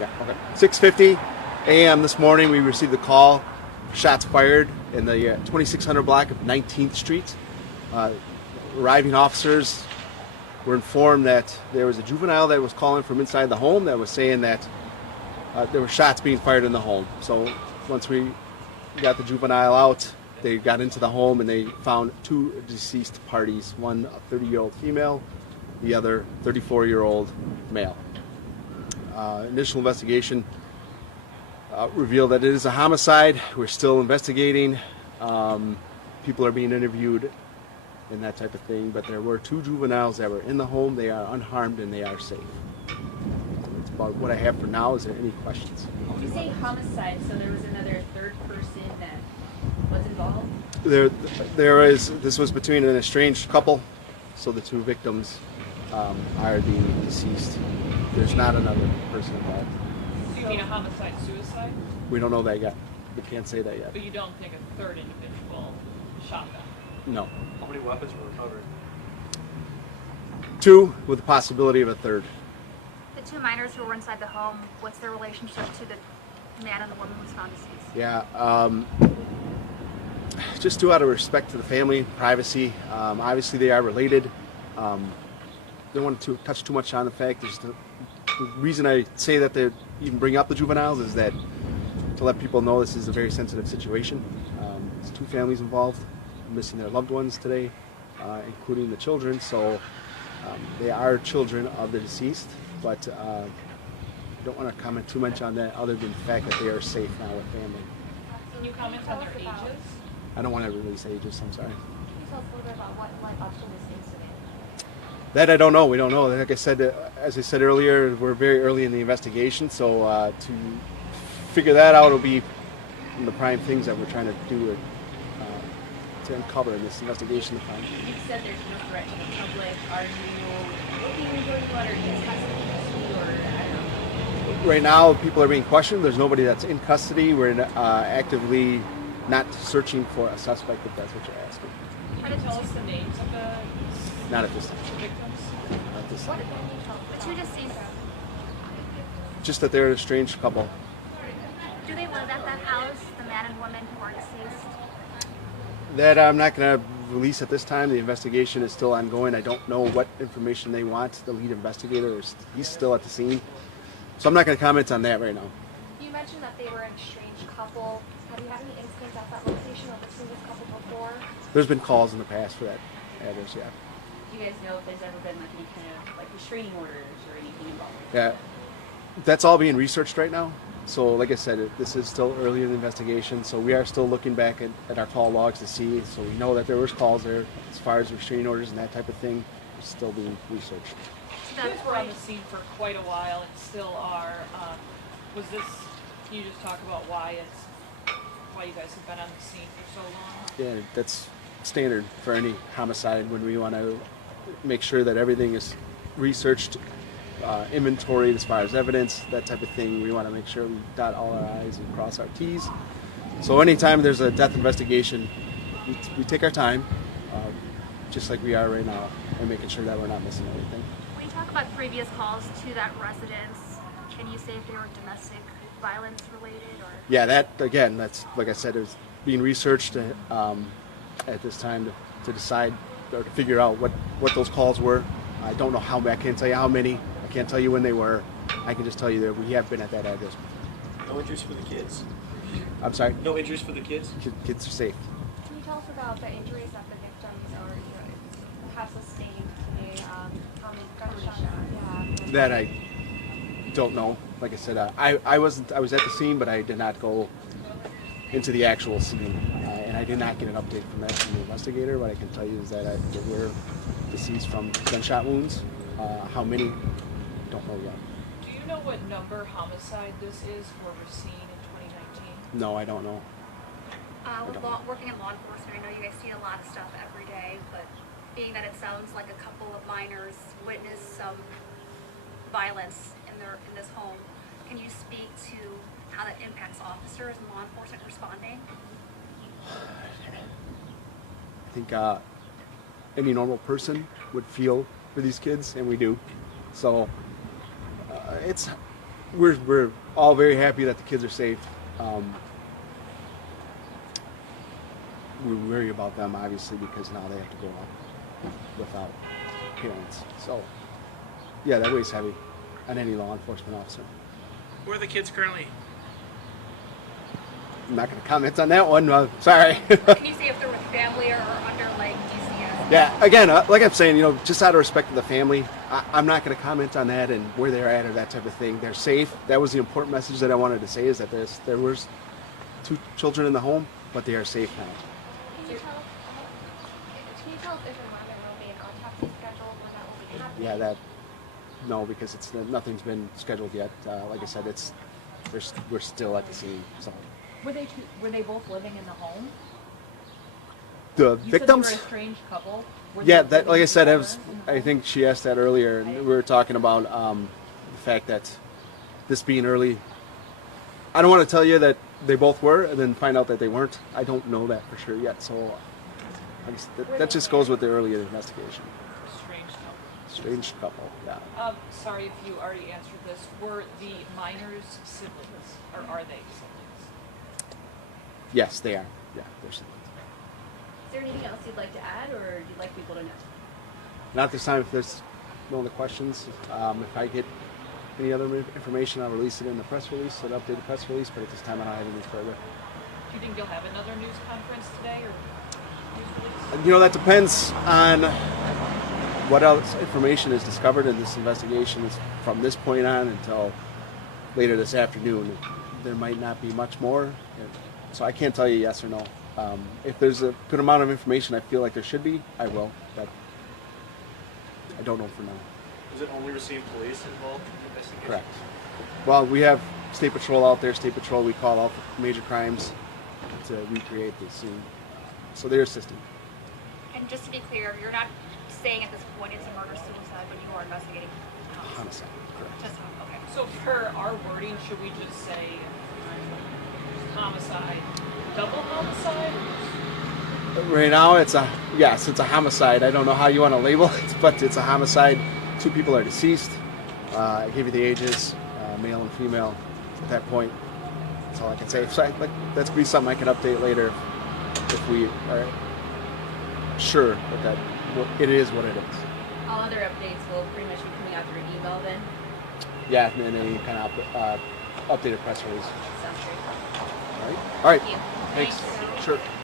Yeah, okay. 6:50 a.m. this morning, we received a call, shots fired in the 2600 block of 19th Street. Arriving officers were informed that there was a juvenile that was calling from inside the home that was saying that there were shots being fired in the home. So once we got the juvenile out, they got into the home and they found two deceased parties, one a 30-year-old female, the other 34-year-old male. Initial investigation revealed that it is a homicide. We're still investigating. People are being interviewed and that type of thing, but there were two juveniles that were in the home. They are unharmed and they are safe. That's about what I have for now. Is there any questions? You say homicide, so there was another third person that was involved? This was between an estranged couple, so the two victims are the deceased. There's not another person involved. So you mean a homicide-suicide? We don't know that yet. We can't say that yet. But you don't think a third individual shot them? No. How many weapons were recovered? Two, with the possibility of a third. The two minors who were inside the home, what's their relationship to the man and the woman who was found deceased? Yeah, just due out of respect to the family, privacy. Obviously, they are related. Don't want to touch too much on the fact. The reason I say that they even bring up the juveniles is that to let people know this is a very sensitive situation. There's two families involved, missing their loved ones today, including the children. So they are children of the deceased, but I don't want to comment too much on that other than the fact that they are safe now with family. Can you comment on their ages? I don't want to release ages, I'm sorry. Can you tell us a little bit about what led up to this incident? That I don't know. We don't know. Like I said, as I said earlier, we're very early in the investigation, so to figure that out will be one of the prime things that we're trying to do to uncover in this investigation. You said there's no threat to the public. Are you looking into anyone, or just custody, or I don't know? Right now, people are being questioned. There's nobody that's in custody. We're actively not searching for a suspect, if that's what you're asking. Can you tell us the names of the Not at this time. victims? Not at this time. The two deceased, Just that they're a strange couple. do they live at that house, the man and woman who are deceased? That I'm not going to release at this time. The investigation is still ongoing. I don't know what information they want. The lead investigator, he's still at the scene. So I'm not going to comment on that right now. You mentioned that they were an estranged couple. Have you had any incidents at that location or seen this couple before? There's been calls in the past for that address, yeah. Do you guys know if there's ever been like any kind of like restraining orders or anything involved? Yeah, that's all being researched right now. So like I said, this is still early in the investigation, so we are still looking back at our call logs to see. So we know that there was calls there as far as restraining orders and that type of thing. It's still being researched. You guys were on the scene for quite a while and still are. Can you just talk about why you guys have been on the scene for so long? Yeah, that's standard for any homicide when we want to make sure that everything is researched, inventoried as far as evidence, that type of thing. We want to make sure we dot all our I's and cross our T's. So anytime there's a death investigation, we take our time, just like we are right now, and making sure that we're not missing anything. When you talk about previous calls to that residence, can you say if they were domestic violence related or? Yeah, that again, that's like I said, is being researched at this time to decide or to figure out what those calls were. I don't know how. I can't tell you how many. I can't tell you when they were. I can just tell you that we have been at that address. No interest for the kids? I'm sorry. No interest for the kids? Kids are safe. Can you tell us about the injuries that the victims or have sustained today? Gunshot? Yeah. That I don't know. Like I said, I was at the scene, but I did not go into the actual scene, and I did not get an update from the investigator. What I can tell you is that there were deceased from gunshot wounds. How many? Don't know yet. Do you know what number homicide this is for Racine in 2019? No, I don't know. Working in law enforcement, I know you guys see a lot of stuff every day, but being that it sounds like a couple of minors witnessed some violence in this home, can you speak to how that impacts officers and law enforcement responding? I think any normal person would feel for these kids, and we do. So it's we're all very happy that the kids are safe. We worry about them obviously because now they have to go up without parents. So yeah, that weighs heavy on any law enforcement officer. Where are the kids currently? I'm not going to comment on that one. Sorry. Can you say if they're with family or under like DCS? Yeah, again, like I'm saying, just out of respect to the family, I'm not going to comment on that and where they're at or that type of thing. They're safe. That was the important message that I wanted to say, is that there was 2 children in the home, but they are safe now. Can you tell if and when there will be an autopsy scheduled, when that will be happening? Yeah, no, because nothing's been scheduled yet. Like I said, we're still at the scene. So Were they both living in the home? the You victims. said they were a strange couple. Were Yeah, they that, like I living said, together in the I home? think she asked that earlier, and we were talking about the fact that this being early. I don't want to tell you that they both were, and then find out that they weren't. I don't know that for sure yet. So I guess that just goes with the earlier investigation. Strange couple. Strange couple, yeah. Sorry if you already answered this. Were the minors siblings, or are they siblings? Yes, they are. Yeah, they're siblings. Is there anything else you'd like to add, or you'd like people to know? Not this time. If there's no other questions, if I get any other information, I'll release it in the press release, an updated press release. But at this time, I don't have anything further. Do you think you'll have another news conference today, or news release? That depends on what else information is discovered in this investigation. From this point on until later this afternoon, there might not be much more. So I can't tell you yes or no. If there's a good amount of information I feel like there should be, I will. But I don't know for now. Was it only received police involved in the investigation? Correct. Well, we have State Patrol out there. State Patrol, we call out major crimes to recreate the scene. So they're assisting. And just to be clear, you're not saying at this point it's a murder-suicide, but you are investigating Homicide. Correct. just okay. So for our wording, should we just say homicide, double homicide? Right now, it's a homicide. I don't know how you want to label it, but it's a homicide. 2 people are deceased. I gave you the ages, male and female. At that point, that's all I can say. So that's gonna be something I can update later if we are sure that it is what it is. All other updates will pretty much be coming out through email then? Yeah, and then any kind of updated press release. Sounds great. All right. Thank you. Thanks. Sure.